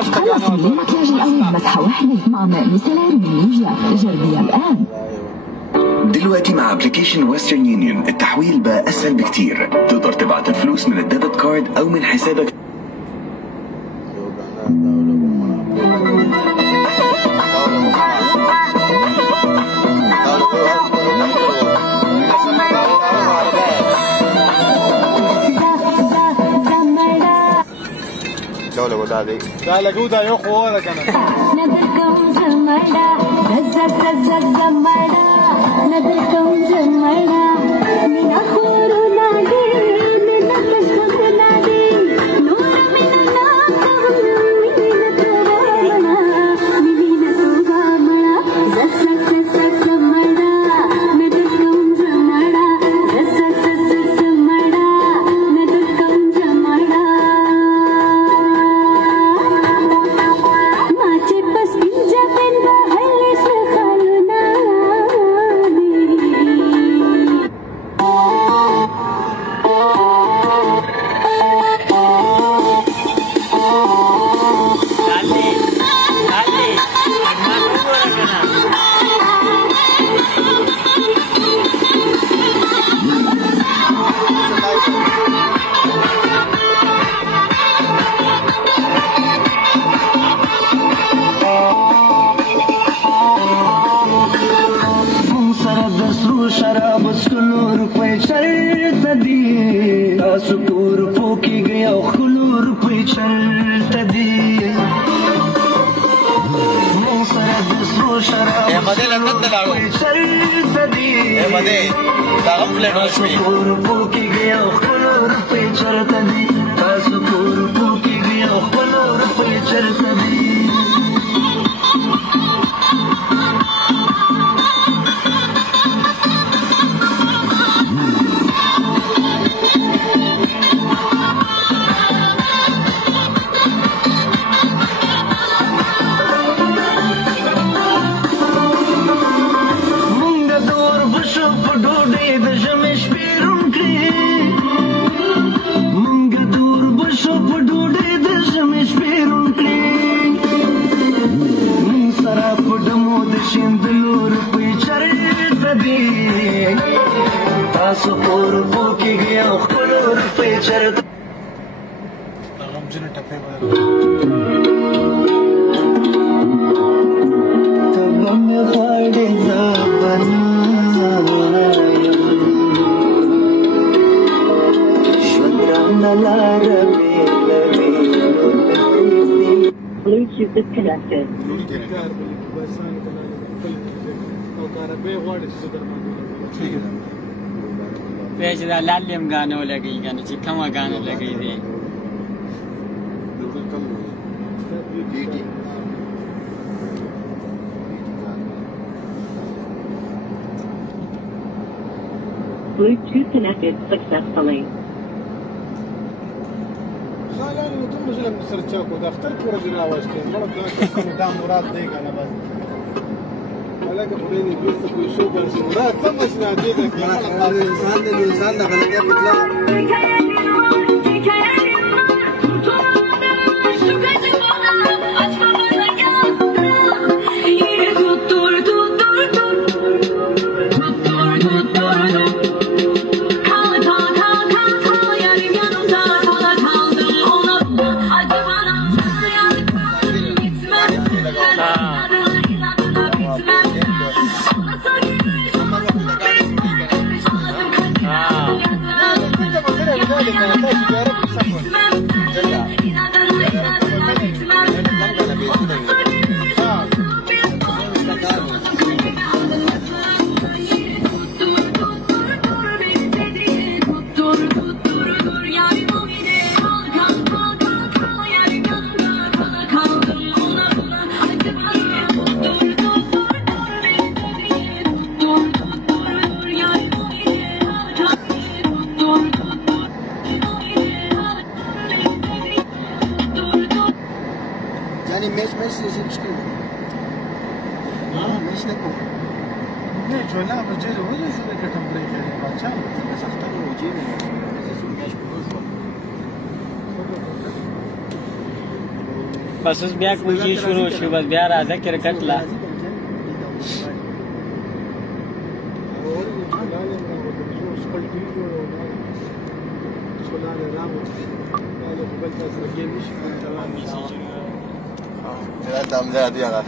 خلص من المكياج الأول مسحة واحدة مع ماء ميسلر من نيفيا. جربيها الآن. دلوقتي مع ابلكيشن ويسترن يونيون التحويل بقى أسهل بكتير. تقدر تبعت الفلوس من الديبت كارد أو من حسابك. دالة جودة يا أخوة كمان. ندركم جمالا زز زمالا ندركم جمالا من أخور نادي من نفسك نادي نور من النار من ترامنا من ترامنا زز زمالا ندركم جمالا زز زمالا ندركم جمالا शराब स्कूलूर पे चलता दी सुकूर पोकी गया खुलूर पे चलता दी शराब चलता दी सुकूर पोकी गया खुलूर पे चलता दी सुकूर पोकी गया खुलूर पे चलता दी Bluetooth disconnected. پیش دا لالیم گانو لگی گانو چی کما گانو لگی دی Bluetooth connected successfully. سالاني وتم نزل من سرچاكو دا اختر پورا جنا واشتين مرد دا مراد دی گانا بس علاقه خليني بيست کوئی شو بس مراد کم اشنا دی دا انسان دا غلطه بتلا نشته کوم نه جولا بچې وځي چې د کټم پرې کړي بچا بس اختر وجې نه بس اوس بیا کوجي شروع شو بس بیا راځه کرکټ لا دام زیادی هغه